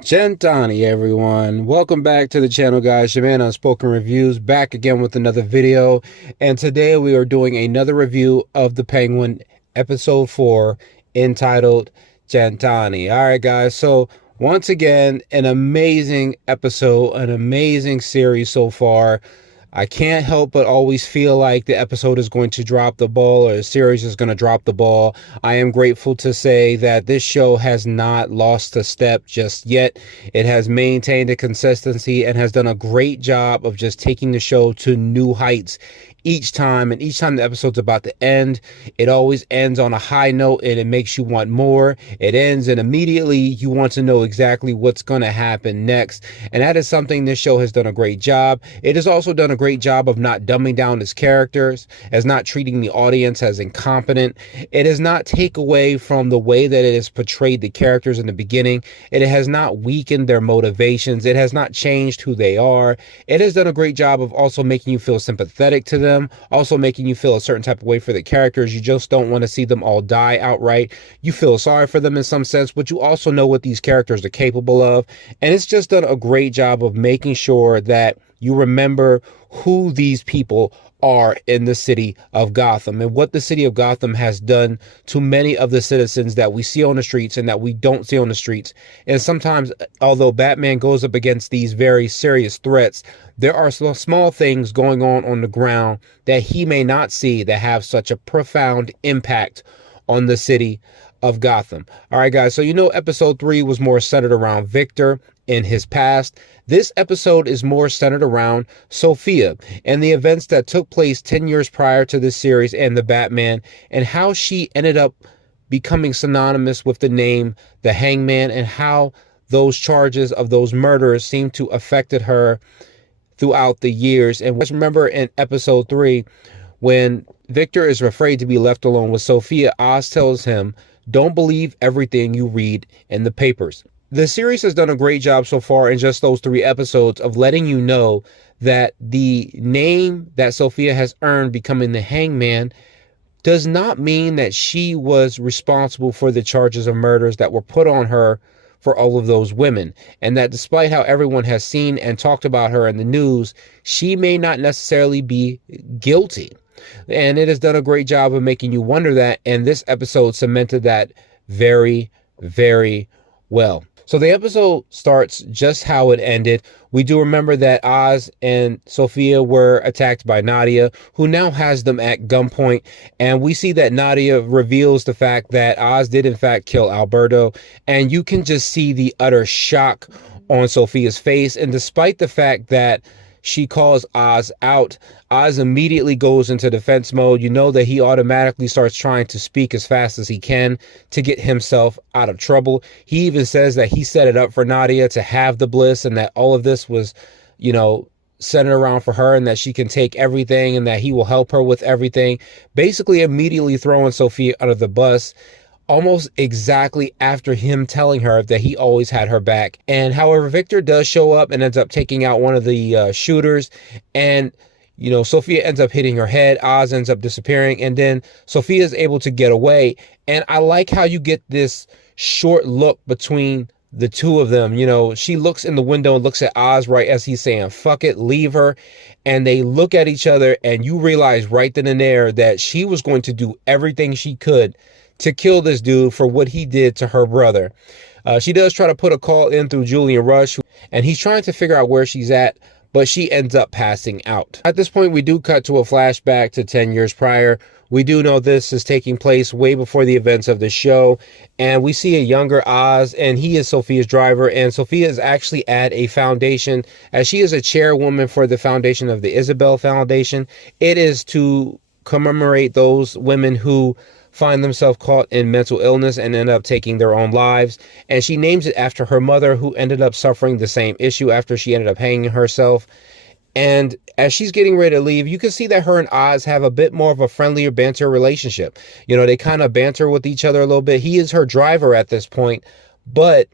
Centanni, everyone. Welcome back to the channel, guys. Your man Unspoken Reviews back again with another video. And today we are doing another review of The Penguin, episode 4, entitled Centanni. All right, guys. So once again, an amazing episode, an amazing series so far. I can't help but always feel like the episode is going to drop the ball, or the series is going to drop the ball. I am grateful to say that this show has not lost a step just yet. It has maintained a consistency and has done a great job of just taking the show to new heights each time. And each time the episode's about to end, it always ends on a high note and it makes you want more. It ends and immediately you want to know exactly what's going to happen next. And that is something this show has done a great job. It has also done a great job of not dumbing down its characters, as not treating the audience as incompetent. It does not take away from the way that it has portrayed the characters in the beginning. It has not weakened their motivations. It has not changed who they are. It has done a great job of also making you feel sympathetic to them, also making you feel a certain type of way for the characters. You just don't want to see them all die outright. You feel sorry for them in some sense, but you also know what these characters are capable of. And it's just done a great job of making sure that you remember who these people are in the city of Gotham and what the city of Gotham has done to many of the citizens that we see on the streets and that we don't see on the streets. And sometimes, although Batman goes up against these very serious threats, there are small things going on the ground that he may not see that have such a profound impact on the city of Gotham. All right, guys. So, episode 3 was more centered around Victor in his past. This episode is more centered around Sophia and the events that took place 10 years prior to this series and the Batman, and how she ended up becoming synonymous with the name the Hangman, and how those charges of those murders seem to affected her throughout the years. And just remember in episode 3, when Victor is afraid to be left alone with Sophia, Oz tells him, "Don't believe everything you read in the papers." The series has done a great job so far in just those 3 episodes of letting you know that the name that Sophia has earned, becoming the Hangman, does not mean that she was responsible for the charges of murders that were put on her for all of those women. And that despite how everyone has seen and talked about her in the news, she may not necessarily be guilty. And it has done a great job of making you wonder that. And this episode cemented that very, very well. So the episode starts just how it ended. We do remember that Oz and Sophia were attacked by Nadia, who now has them at gunpoint. And we see that Nadia reveals the fact that Oz did in fact kill Alberto. And you can just see the utter shock on Sophia's face. And despite the fact that she calls Oz out, Oz immediately goes into defense mode. You know that he automatically starts trying to speak as fast as he can to get himself out of trouble. He even says that he set it up for Nadia to have the bliss, and that all of this was, centered around for her, and that she can take everything and that he will help her with everything. Basically immediately throwing Sophia under the bus, almost exactly after him telling her that he always had her back. And however, Victor does show up and ends up taking out one of the shooters, and Sophia ends up hitting her head. Oz ends up disappearing, and then Sophia is able to get away. And I like how you get this short look between the two of them. She looks in the window and looks at Oz right as he's saying, "Fuck it, leave her." And they look at each other, and you realize right then and there that she was going to do everything she could to kill this dude for what he did to her brother. She does try to put a call in through Julian Rush, and he's trying to figure out where she's at, but she ends up passing out. At this point, we do cut to a flashback to 10 years prior. We do know this is taking place way before the events of the show, and we see a younger Oz, and he is Sophia's driver, and Sophia is actually at a foundation, as she is a chairwoman for the foundation of the Isabel Foundation. It is to commemorate those women who find themselves caught in mental illness and end up taking their own lives. And she names it after her mother, who ended up suffering the same issue after she ended up hanging herself. And as she's getting ready to leave, you can see that her and Oz have a bit more of a friendlier banter relationship. They kind of banter with each other a little bit. He is her driver at this point, but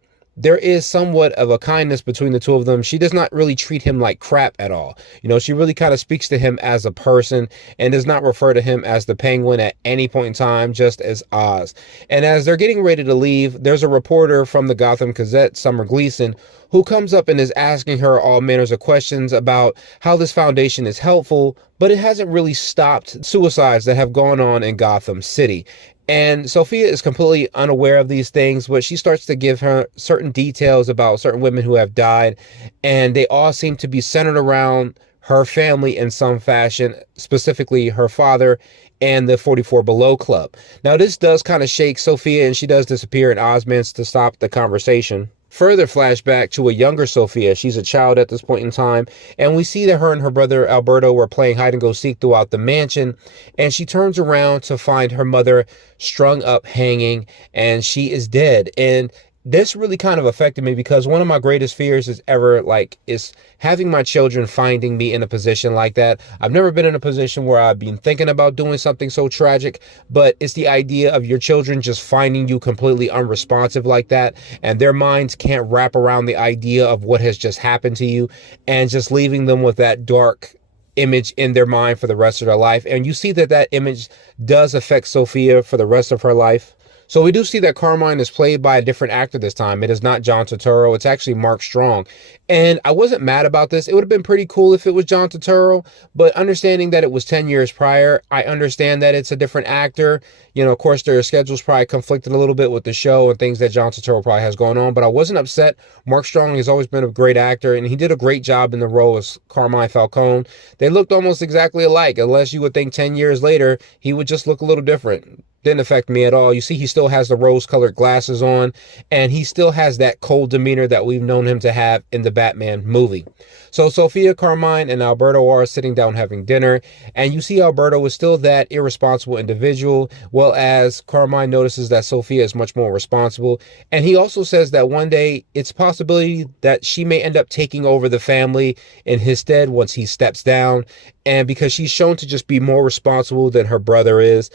there is somewhat of a kindness between the two of them. She does not really treat him like crap at all. She really kind of speaks to him as a person and does not refer to him as the Penguin at any point in time, just as Oz. And as they're getting ready to leave, there's a reporter from the Gotham Gazette, Summer Gleason, who comes up and is asking her all manners of questions about how this foundation is helpful, but it hasn't really stopped suicides that have gone on in Gotham City. And Sophia is completely unaware of these things, but she starts to give her certain details about certain women who have died, and they all seem to be centered around her family in some fashion, specifically her father and the 44 Below Club. Now, this does kind of shake Sophia, and she does disappear, and Oz manages to stop the conversation. Further flashback to a younger Sophia. She's a child at this point in time, and we see that her and her brother Alberto were playing hide and go seek throughout the mansion, and she turns around to find her mother strung up, hanging, and she is dead. And this really kind of affected me because one of my greatest fears is having my children finding me in a position like that. I've never been in a position where I've been thinking about doing something so tragic, but it's the idea of your children just finding you completely unresponsive like that, and their minds can't wrap around the idea of what has just happened to you, and just leaving them with that dark image in their mind for the rest of their life. And you see that that image does affect Sophia for the rest of her life. So we do see that Carmine is played by a different actor this time. It is not John Turturro. It's actually Mark Strong. And I wasn't mad about this. It would have been pretty cool if it was John Turturro, but understanding that it was 10 years prior, I understand that it's a different actor. Of course, their schedules probably conflicted a little bit with the show and things that John Turturro probably has going on, but I wasn't upset. Mark Strong has always been a great actor, and he did a great job in the role as Carmine Falcone. They looked almost exactly alike, unless you would think 10 years later, he would just look a little different. Didn't affect me at all. You see, he still has the rose-colored glasses on, and he still has that cold demeanor that we've known him to have in the Batman movie. So Sophia, Carmine, and Alberto are sitting down having dinner, and you see Alberto is still that irresponsible individual, well as Carmine notices that Sophia is much more responsible, and he also says that one day it's a possibility that she may end up taking over the family in his stead once he steps down, and because she's shown to just be more responsible than her brother is.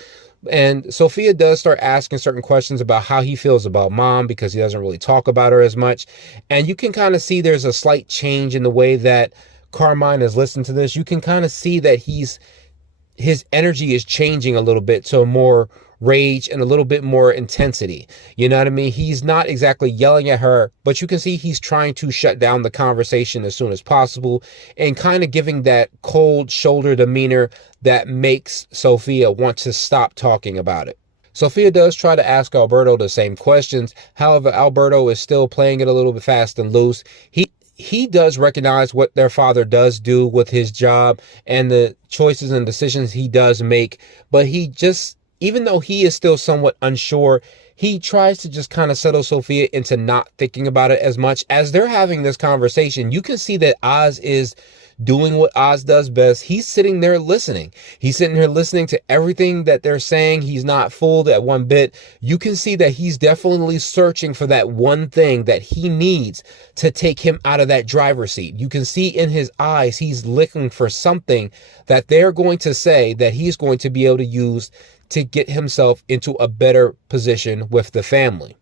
And Sophia does start asking certain questions about how he feels about mom, because he doesn't really talk about her as much. And you can kind of see there's a slight change in the way that Carmine has listened to this. You can kind of see that his energy is changing a little bit to more rage and a little bit more intensity. You know what I mean? He's not exactly yelling at her, but you can see he's trying to shut down the conversation as soon as possible and kind of giving that cold shoulder demeanor that makes Sophia want to stop talking about it. Sophia does try to ask Alberto the same questions. However, Alberto is still playing it a little bit fast and loose. He does recognize what their father does do with his job and the choices and decisions he does make, but even though he is still somewhat unsure, he tries to just kind of settle Sophia into not thinking about it as much. As they're having this conversation, you can see that Oz is doing what Oz does best. He's sitting there listening. He's sitting here listening to everything that they're saying. He's not fooled at one bit. You can see that he's definitely searching for that one thing that he needs to take him out of that driver's seat. You can see in his eyes, he's looking for something that they're going to say that he's going to be able to use to get himself into a better position with the family.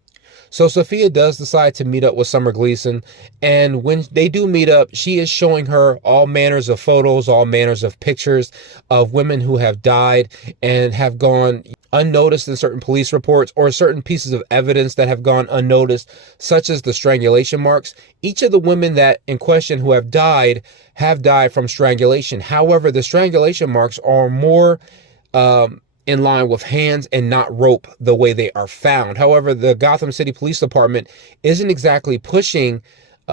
So Sophia does decide to meet up with Summer Gleason, and when they do meet up, she is showing her all manners of photos, all manners of pictures of women who have died and have gone unnoticed in certain police reports, or certain pieces of evidence that have gone unnoticed, such as the strangulation marks. Each of the women that in question who have died from strangulation. However, the strangulation marks are more in line with hands and not rope the way they are found. However, the Gotham City Police Department isn't exactly pushing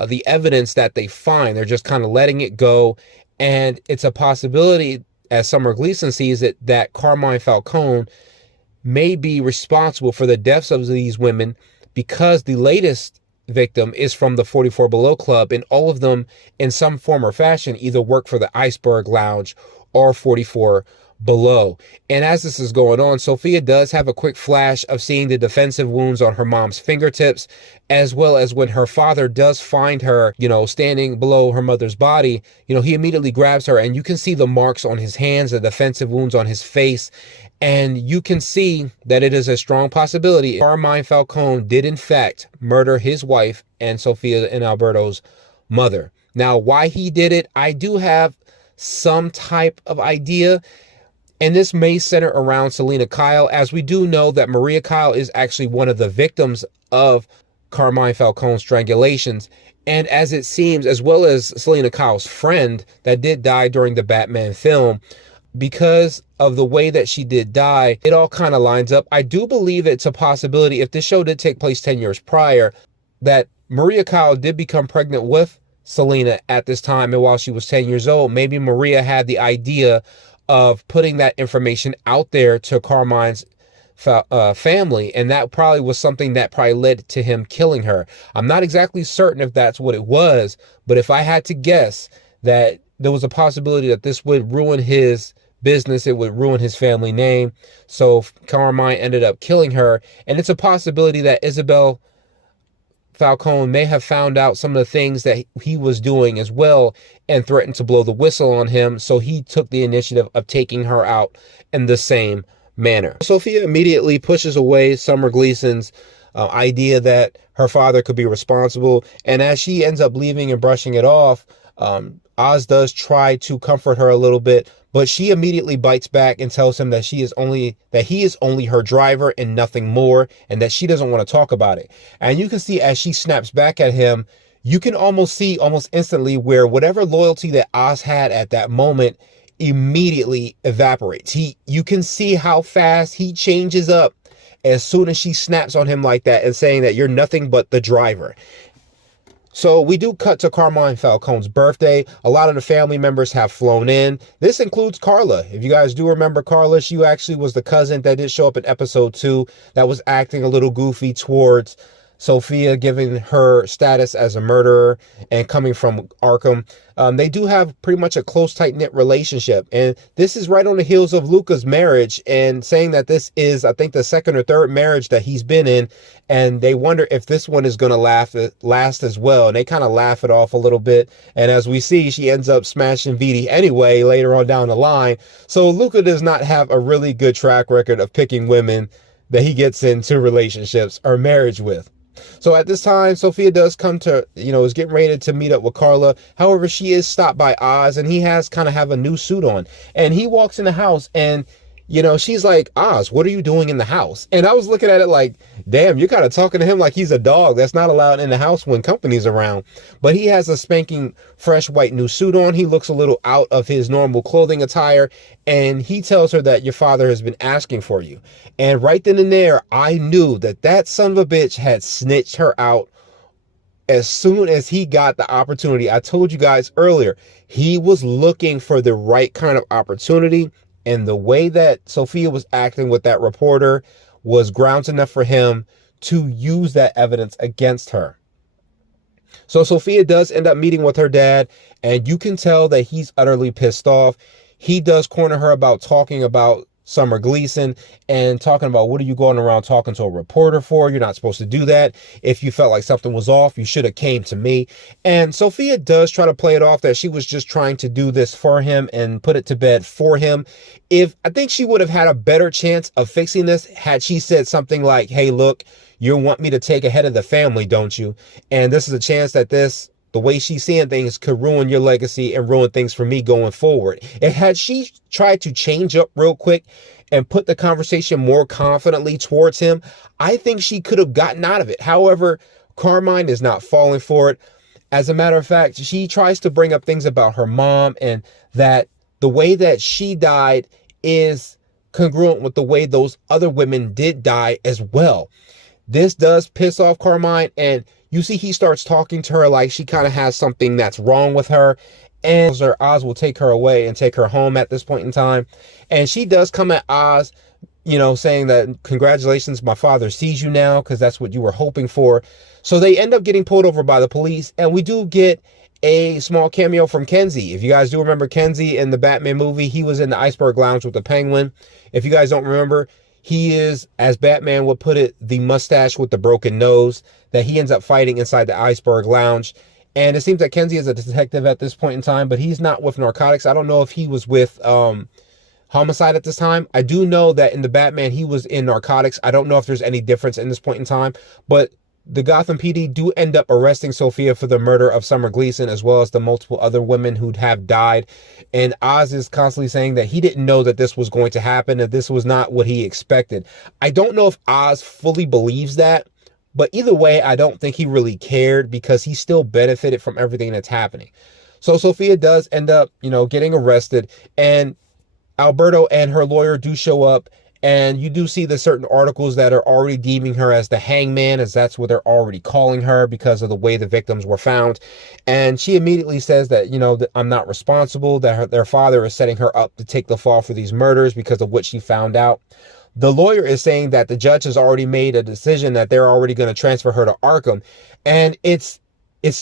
the evidence that they find. They're just kind of letting it go. And it's a possibility, as Summer Gleason sees it, that Carmine Falcone may be responsible for the deaths of these women, because the latest victim is from the 44 Below Club, and all of them in some form or fashion either work for the Iceberg Lounge or 44 below. And as this is going on, Sophia does have a quick flash of seeing the defensive wounds on her mom's fingertips, as well as when her father does find her, standing below her mother's body, he immediately grabs her, and you can see the marks on his hands, the defensive wounds on his face. And you can see that it is a strong possibility Carmine Falcone did in fact murder his wife and Sophia and Alberto's mother. Now, why he did it, I do have some type of idea. And this may center around Selena Kyle, as we do know that Maria Kyle is actually one of the victims of Carmine Falcone's strangulations. And as it seems, as well as Selena Kyle's friend that did die during the Batman film, because of the way that she did die, it all kind of lines up. I do believe it's a possibility, if this show did take place 10 years prior, that Maria Kyle did become pregnant with Selena at this time. And while she was 10 years old, maybe Maria had the idea of putting that information out there to Carmine's family, and that probably was something that probably led to him killing her. I'm not exactly certain if that's what it was, but if I had to guess, that there was a possibility that this would ruin his business, it would ruin his family name. So Carmine ended up killing her, and it's a possibility that Isabel Falcone may have found out some of the things that he was doing as well and threatened to blow the whistle on him. So he took the initiative of taking her out in the same manner. Sophia immediately pushes away Summer Gleason's idea that her father could be responsible. And as she ends up leaving and brushing it off, Oz does try to comfort her a little bit, but she immediately bites back and tells him that he is only her driver and nothing more, and that she doesn't want to talk about it. And you can see as she snaps back at him, you can almost see instantly where whatever loyalty that Oz had at that moment immediately evaporates. You can see how fast he changes up as soon as she snaps on him like that and saying that you're nothing but the driver. So we do cut to Carmine Falcone's birthday. A lot of the family members have flown in. This includes Carla. If you guys do remember Carla, she actually was the cousin that did show up in episode 2 that was acting a little goofy towards Sophia, giving her status as a murderer and coming from Arkham. They do have pretty much a close, tight-knit relationship. And this is right on the heels of Luca's marriage, and saying that this is, I think, the second or third marriage that he's been in. And they wonder if this one is going to last as well. And they kind of laugh it off a little bit. And as we see, she ends up smashing Vidi anyway later on down the line. So Luca does not have a really good track record of picking women that he gets into relationships or marriage with. So at this time, Sophia does come to, is getting ready to meet up with Carla. However, she is stopped by Oz, and he has kind of have a new suit on. And he walks in the house, and, she's like, Oz, what are you doing in the house? And I was looking at it like, damn, you're kind of talking to him like he's a dog that's not allowed in the house when company's around. But he has a spanking fresh white new suit on. He looks a little out of his normal clothing attire, and he tells her that your father has been asking for you. And right then and there, I knew that son of a bitch had snitched her out as soon as he got the opportunity. I told you guys earlier, he was looking for the right kind of opportunity. And the way that Sophia was acting with that reporter was grounds enough for him to use that evidence against her. So Sophia does end up meeting with her dad, and you can tell that he's utterly pissed off. He does corner her about talking about Summer Gleason and talking about, what are you going around talking to a reporter for? You're not supposed to do that. If you felt like something was off, you should have came to me. And Sophia does try to play it off that she was just trying to do this for him and put it to bed for him. I think she would have had a better chance of fixing this had she said something like, hey, look, you want me to take ahead of the family, don't you? And this is a chance that the way she's seeing things could ruin your legacy and ruin things for me going forward. And had she tried to change up real quick and put the conversation more confidently towards him, I think she could have gotten out of it. However, Carmine is not falling for it. As a matter of fact, she tries to bring up things about her mom and that the way that she died is congruent with the way those other women did die as well. This does piss off Carmine, and you see he starts talking to her like she kind of has something that's wrong with her. And Oz will take her away and take her home at this point in time. And she does come at Oz, saying that, congratulations, my father sees you now, because that's what you were hoping for. So they end up getting pulled over by the police. And we do get a small cameo from Kenzie. If you guys do remember Kenzie in the Batman movie, he was in the Iceberg Lounge with the Penguin. If you guys don't remember, he is, as Batman would put it, the mustache with the broken nose that he ends up fighting inside the Iceberg Lounge. And it seems that Kenzie is a detective at this point in time, but he's not with narcotics. I don't know if he was with homicide at this time. I do know that in the Batman, he was in narcotics. I don't know if there's any difference in this point in time, but the Gotham PD do end up arresting Sophia for the murder of Summer Gleason, as well as the multiple other women who'd have died. And Oz is constantly saying that he didn't know that this was going to happen, that this was not what he expected. I don't know if Oz fully believes that, but either way, I don't think he really cared because he still benefited from everything that's happening. So Sophia does end up, getting arrested, and Alberto and her lawyer do show up. And you do see the certain articles that are already deeming her as the hangman, as that's what they're already calling her because of the way the victims were found. And she immediately says that, that I'm not responsible, that their father is setting her up to take the fall for these murders because of what she found out. The lawyer is saying that the judge has already made a decision that they're already going to transfer her to Arkham. And it's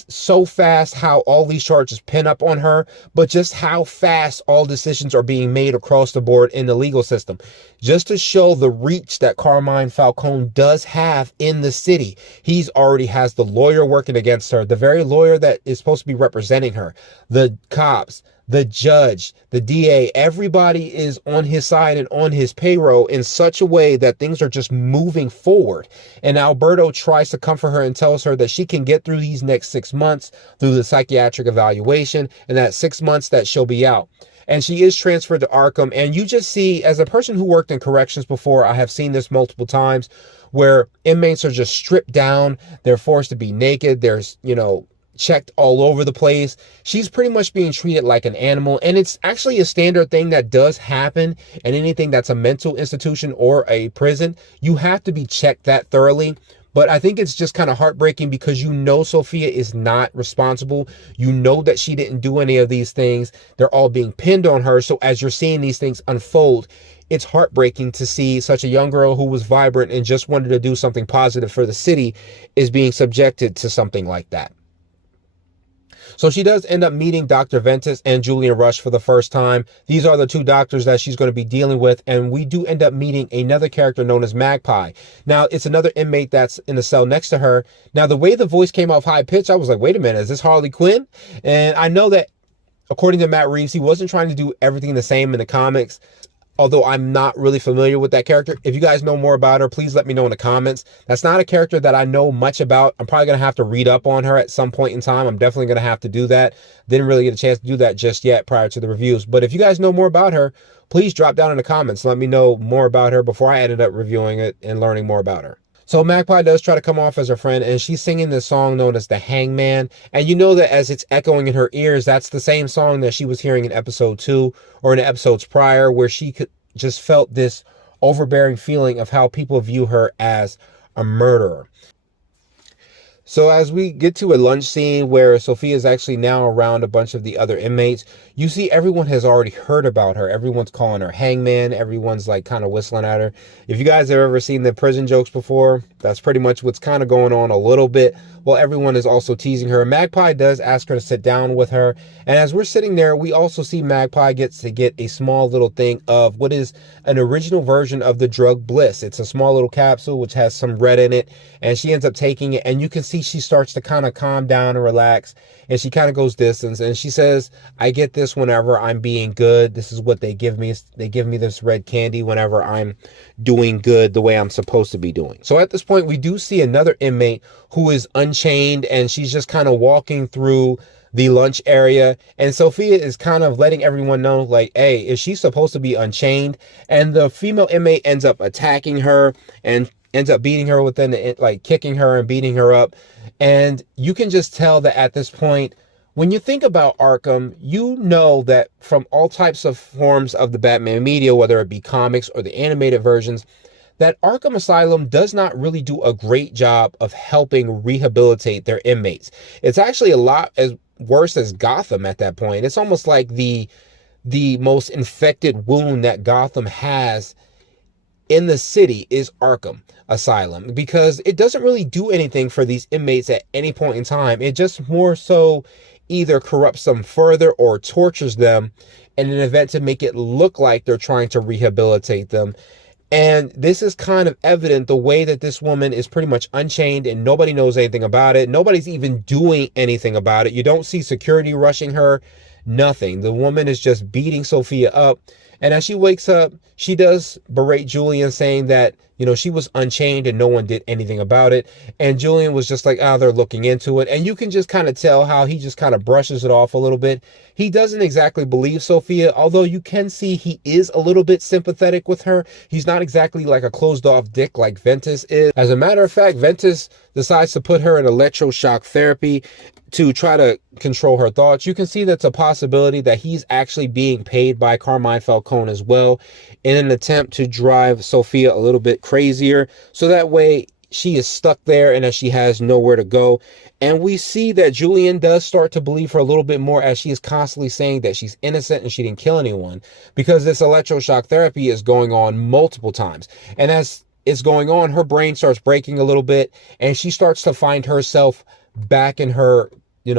so fast how all these charges pin up on her, but just how fast all decisions are being made across the board in the legal system. Just to show the reach that Carmine Falcone does have in the city. He's already has the lawyer working against her, the very lawyer that is supposed to be representing her, the cops, the judge, the DA, everybody is on his side and on his payroll in such a way that things are just moving forward. And Alberto tries to comfort her and tells her that she can get through these next 6 months through the psychiatric evaluation, and that 6 months that she'll be out. And she is transferred to Arkham. And you just see, as a person who worked in corrections before, I have seen this multiple times where inmates are just stripped down. They're forced to be naked. There's, checked all over the place. She's pretty much being treated like an animal. And it's actually a standard thing that does happen in anything that's a mental institution or a prison. You have to be checked that thoroughly. But I think it's just kind of heartbreaking because Sophia is not responsible. That she didn't do any of these things. They're all being pinned on her. So as you're seeing these things unfold, it's heartbreaking to see such a young girl who was vibrant and just wanted to do something positive for the city is being subjected to something like that. So she does end up meeting Dr. Ventus and Julian Rush for the first time. These are the two doctors that she's going to be dealing with. And we do end up meeting another character known as Magpie. Now, it's another inmate that's in the cell next to her. Now, the way the voice came off high pitch, I was like, wait a minute, is this Harley Quinn? And I know that, according to Matt Reeves, he wasn't trying to do everything the same in the comics, although I'm not really familiar with that character. If you guys know more about her, please let me know in the comments. That's not a character that I know much about. I'm probably going to have to read up on her at some point in time. I'm definitely going to have to do that. Didn't really get a chance to do that just yet prior to the reviews. But if you guys know more about her, please drop down in the comments. Let me know more about her before I ended up reviewing it and learning more about her. So Magpie does try to come off as her friend, and she's singing this song known as The Hangman. And you know that as it's echoing in her ears, that's the same song that she was hearing in episode 2 or in the episodes prior, where she just felt this overbearing feeling of how people view her as a murderer. So as we get to a lunch scene where Sophia is actually now around a bunch of the other inmates, you see everyone has already heard about her. Everyone's calling her hangman. Everyone's like kind of whistling at her. If you guys have ever seen the prison jokes before, that's pretty much what's kind of going on a little bit. Well, everyone is also teasing her. Magpie does ask her to sit down with her. And as we're sitting there, we also see Magpie gets to get a small little thing of what is an original version of the drug Bliss. It's a small little capsule which has some red in it. And she ends up taking it. And you can see she starts to kind of calm down and relax. And she kind of goes distance. And she says, I get this whenever I'm being good. This is what they give me. They give me this red candy whenever I'm doing good the way I'm supposed to be doing. So at this point, we do see another inmate who is unchained, and she's just kind of walking through the lunch area. And Sophia is kind of letting everyone know, like, hey, is she supposed to be unchained? And the female inmate ends up attacking her and ends up beating her within the, like, kicking her and beating her up. And you can just tell that at this point, when you think about Arkham, you know that from all types of forms of the Batman media, whether it be comics or the animated versions, that Arkham Asylum does not really do a great job of helping rehabilitate their inmates. It's actually a lot as worse as Gotham at that point. It's almost like the most infected wound that Gotham has in the city is Arkham Asylum, because it doesn't really do anything for these inmates at any point in time. It just more so either corrupts them further or tortures them in an event to make it look like they're trying to rehabilitate them. And this is kind of evident the way that this woman is pretty much unchained and nobody knows anything about it. Nobody's even doing anything about it. You don't see security rushing her, nothing. The woman is just beating Sophia up. And as she wakes up, she does berate Julian, saying that, you know, she was unchained and no one did anything about it. And Julian was just like, oh, they're looking into it. And you can just kind of tell how he just kind of brushes it off a little bit. He doesn't exactly believe Sophia, although you can see he is a little bit sympathetic with her. He's not exactly like a closed off dick like Ventus is. As a matter of fact, Ventus decides to put her in electroshock therapy to try to control her thoughts. You can see that's a possibility that he's actually being paid by Carmine Falcone as well in an attempt to drive Sophia a little bit crazier. So that way she is stuck there and that she has nowhere to go. And we see that Julian does start to believe her a little bit more as she is constantly saying that she's innocent and she didn't kill anyone, because this electroshock therapy is going on multiple times. And as it's going on, her brain starts breaking a little bit and she starts to find herself back in her,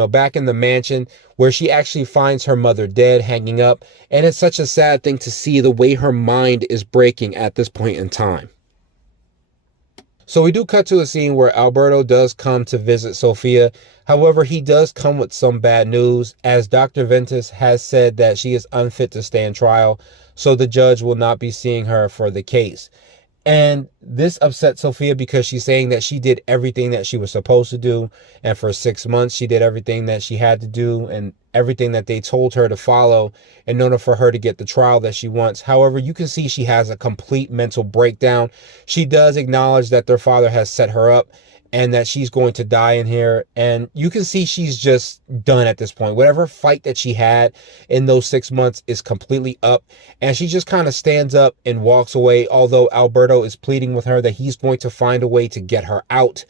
back in the mansion where she actually finds her mother dead, hanging up. And it's such a sad thing to see the way her mind is breaking at this point in time. So we do cut to a scene where Alberto does come to visit Sophia. However, he does come with some bad news, as Dr. Ventus has said that she is unfit to stand trial, so the judge will not be seeing her for the case. And this upsets Sophia because she's saying that she did everything that she was supposed to do. And for 6 months, she did everything that she had to do and everything that they told her to follow in order for her to get the trial that she wants. However, you can see she has a complete mental breakdown. She does acknowledge that their father has set her up and that she's going to die in here. And you can see she's just done at this point. Whatever fight that she had in those 6 months is completely up. And she just kind of stands up and walks away, although Alberto is pleading with her that he's going to find a way to get her out.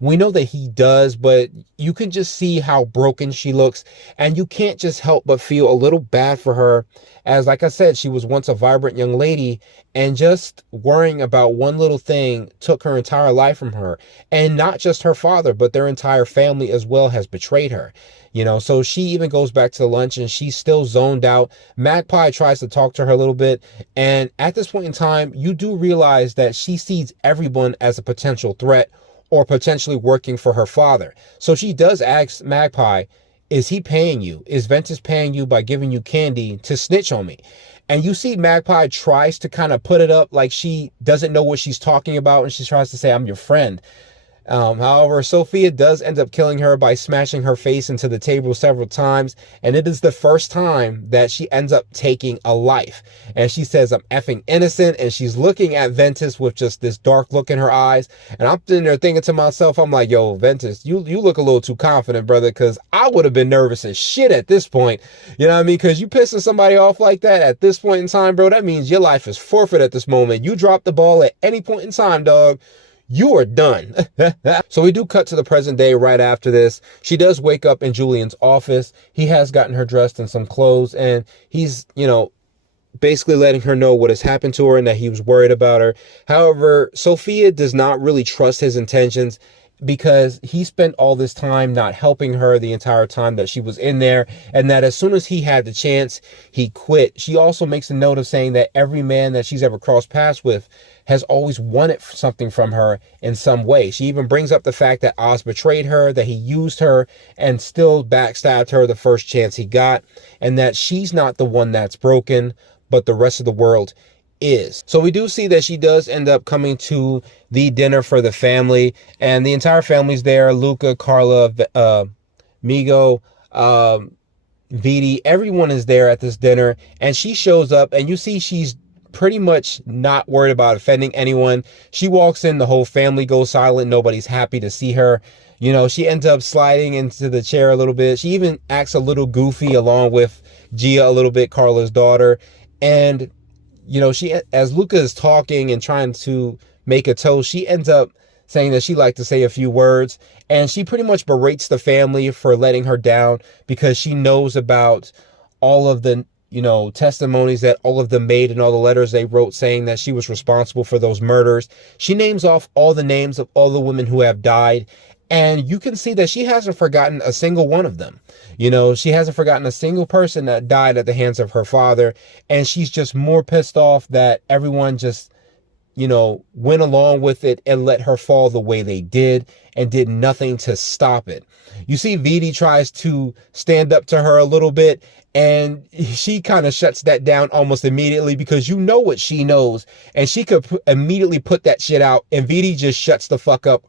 We know that he does, but you can just see how broken she looks. And you can't just help but feel a little bad for her, as like I said, she was once a vibrant young lady, and just worrying about one little thing took her entire life from her. And not just her father, but their entire family as well has betrayed her. So she even goes back to lunch and she's still zoned out. Magpie tries to talk to her a little bit. And at this point in time, you do realize that she sees everyone as a potential threat or potentially working for her father. So she does ask Magpie, is he paying you? Is Ventus paying you by giving you candy to snitch on me? And you see Magpie tries to kind of put it up like she doesn't know what she's talking about. And she tries to say, I'm your friend. However, Sophia does end up killing her by smashing her face into the table several times. And it is the first time that she ends up taking a life. And she says, I'm effing innocent. And she's looking at Ventus with just this dark look in her eyes. And I'm sitting there thinking to myself, I'm like, yo, Ventus, you look a little too confident, brother, because I would have been nervous as shit at this point. You know what I mean? Because you pissing somebody off like that at this point in time, bro, that means your life is forfeit at this moment. You drop the ball at any point in time, dog, you are done. So we do cut to the present day right after this. She does wake up in Julian's office. He has gotten her dressed in some clothes and he's, basically letting her know what has happened to her and that he was worried about her. However, Sophia does not really trust his intentions because he spent all this time not helping her the entire time that she was in there, and that as soon as he had the chance, he quit. She also makes a note of saying that every man that she's ever crossed paths with has always wanted something from her in some way. She even brings up the fact that Oz betrayed her, that he used her and still backstabbed her the first chance he got, and that she's not the one that's broken, but the rest of the world is. So we do see that she does end up coming to the dinner for the family, and the entire family's there. Luca, Carla, Migo, Vidi, everyone is there at this dinner, and she shows up and you see she's pretty much not worried about offending anyone. She walks in, the whole family goes silent. Nobody's happy to see her. She ends up sliding into the chair a little bit. She even acts a little goofy along with Gia a little bit, Carla's daughter. And, she, as Luca is talking and trying to make a toast, she ends up saying that she liked to say a few words. And she pretty much berates the family for letting her down because she knows about all of the testimonies that all of them made and all the letters they wrote saying that she was responsible for those murders. She names off all the names of all the women who have died. And you can see that she hasn't forgotten a single one of them. You know, she hasn't forgotten a single person that died at the hands of her father. And she's just more pissed off that everyone just, you know, went along with it and let her fall the way they did and did nothing to stop it. You see, Vidi tries to stand up to her a little bit, and she kind of shuts that down almost immediately, because you know what she knows, and she could immediately put that shit out, and Vidi just shuts the fuck up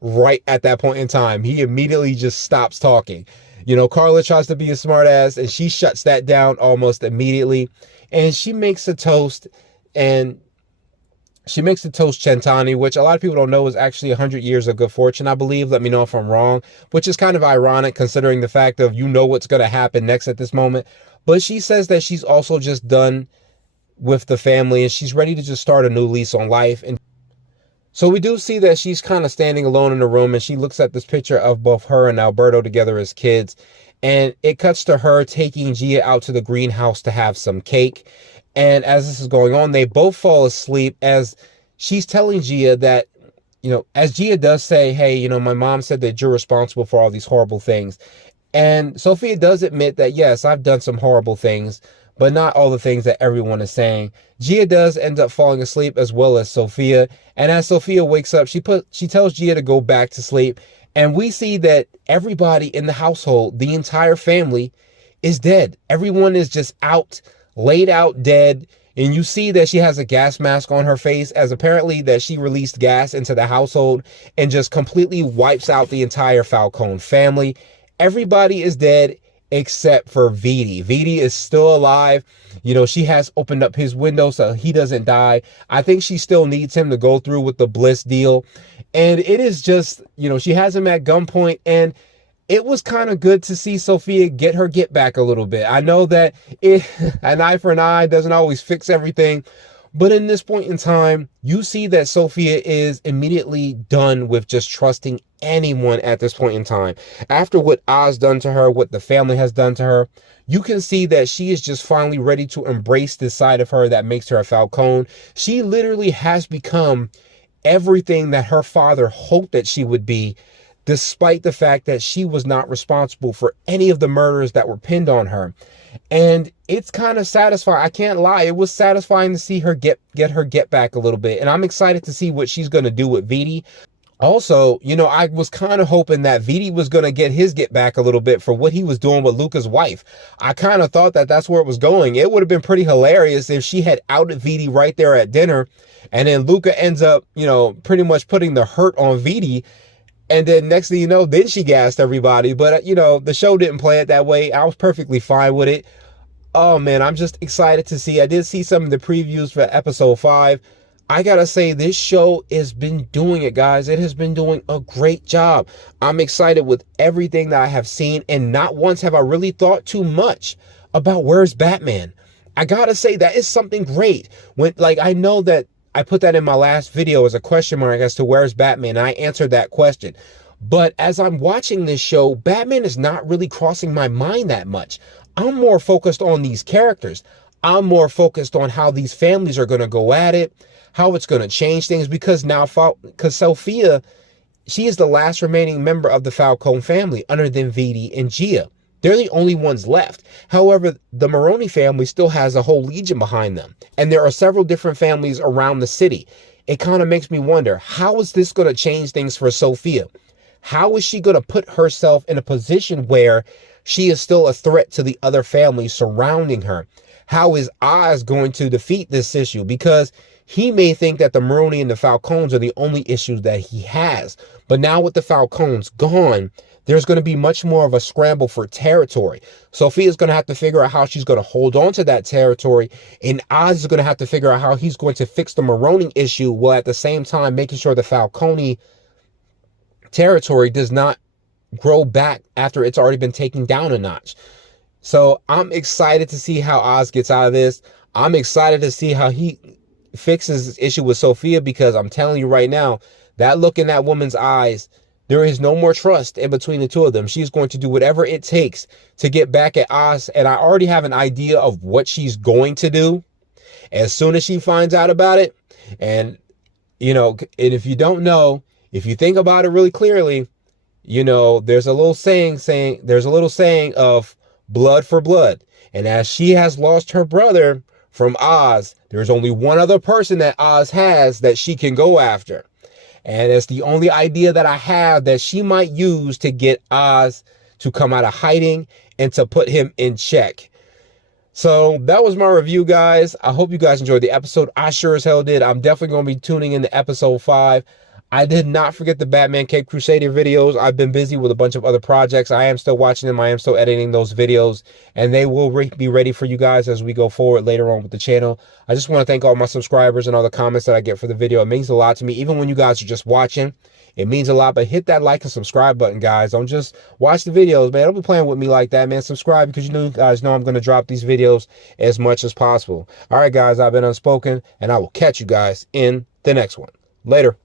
right at that point in time. He immediately just stops talking. You know, Carla tries to be a smartass, and she shuts that down almost immediately, and she makes a toast, and she makes the toast Centanni, which a lot of people don't know is actually 100 years of good fortune, I believe. Let me know if I'm wrong, which is kind of ironic considering the fact of, you know, what's going to happen next at this moment. But she says that she's also just done with the family and she's ready to just start a new lease on life. And so we do see that she's kind of standing alone in the room, and she looks at this picture of both her and Alberto together as kids. And it cuts to her taking Gia out to the greenhouse to have some cake. And as this is going on, they both fall asleep as she's telling Gia that, you know, as Gia does say, hey, you know, my mom said that you're responsible for all these horrible things. And Sophia does admit that, yes, I've done some horrible things, but not all the things that everyone is saying. Gia does end up falling asleep, as well as Sophia. And as Sophia wakes up, she tells Gia to go back to sleep. And we see that everybody in the household, the entire family, is dead. Everyone is just out, laid out dead. And you see that she has a gas mask on her face, as apparently that she released gas into the household and just completely wipes out the entire Falcone family. Everybody is dead except for Vidi. Vidi is still alive. You know, she has opened up his window so he doesn't die. I think she still needs him to go through with the Bliss deal. And it is just, you know, she has him at gunpoint, and it was kind of good to see Sophia get back a little bit. I know that an eye for an eye doesn't always fix everything, but in this point in time, you see that Sophia is immediately done with just trusting anyone at this point in time. After what Oz done to her, what the family has done to her, you can see that she is just finally ready to embrace this side of her that makes her a Falcone. She literally has become everything that her father hoped that she would be, despite the fact that she was not responsible for any of the murders that were pinned on her. And it's kind of satisfying. I can't lie. It was satisfying to see her get back a little bit. And I'm excited to see what she's going to do with Vidi. Also, you know, I was kind of hoping that Vidi was going to get his get back a little bit for what he was doing with Luca's wife. I kind of thought that that's where it was going. It would have been pretty hilarious if she had outed Vidi right there at dinner, and then Luca ends up, you know, pretty much putting the hurt on Vidi. And then next thing you know, then she gassed everybody. But, you know, the show didn't play it that way. I was perfectly fine with it. Oh, man, I'm just excited to see. I did see some of the previews for episode 5. I gotta say, this show has been doing it, guys. It has been doing a great job. I'm excited with everything that I have seen. And not once have I really thought too much about where's Batman. I gotta say, that is something great. When, like, I know that I put that in my last video as a question mark as to where's Batman. I answered that question. But as I'm watching this show, Batman is not really crossing my mind that much. I'm more focused on these characters. I'm more focused on how these families are going to go at it, how it's going to change things, because Sophia, she is the last remaining member of the Falcone family other than Vidi and Gia. They're the only ones left. However, the Maroni family still has a whole legion behind them. And there are several different families around the city. It kind of makes me wonder, how is this going to change things for Sophia? How is she going to put herself in a position where she is still a threat to the other families surrounding her? How is Oz going to defeat this issue? Because he may think that the Maroni and the Falcones are the only issues that he has. But now with the Falcones gone, there's going to be much more of a scramble for territory. Sophia's going to have to figure out how she's going to hold on to that territory. And Oz is going to have to figure out how he's going to fix the Maroni issue, while at the same time making sure the Falcone territory does not grow back after it's already been taken down a notch. So I'm excited to see how Oz gets out of this. I'm excited to see how he fixes this issue with Sophia, because I'm telling you right now, that look in that woman's eyes, there is no more trust in between the two of them. She's going to do whatever it takes to get back at Oz. And I already have an idea of what she's going to do as soon as she finds out about it. And, you know, and if you don't know, if you think about it really clearly, You know, there's a little saying of blood for blood. And as she has lost her brother from Oz, there's only one other person that Oz has that she can go after. And it's the only idea that I have that she might use to get Oz to come out of hiding and to put him in check. So that was my review, guys. I hope you guys enjoyed the episode. I sure as hell did. I'm definitely going to be tuning in to episode 5. I did not forget the Batman Cape Crusader videos. I've been busy with a bunch of other projects. I am still watching them. I am still editing those videos, and they will be ready for you guys as we go forward later on with the channel. I just want to thank all my subscribers and all the comments that I get for the video. It means a lot to me, even when you guys are just watching. It means a lot, but hit that like and subscribe button, guys. Don't just watch the videos, man. Don't be playing with me like that, man. Subscribe, because you guys know I'm going to drop these videos as much as possible. All right, guys, I've been Unspoken, and I will catch you guys in the next one. Later.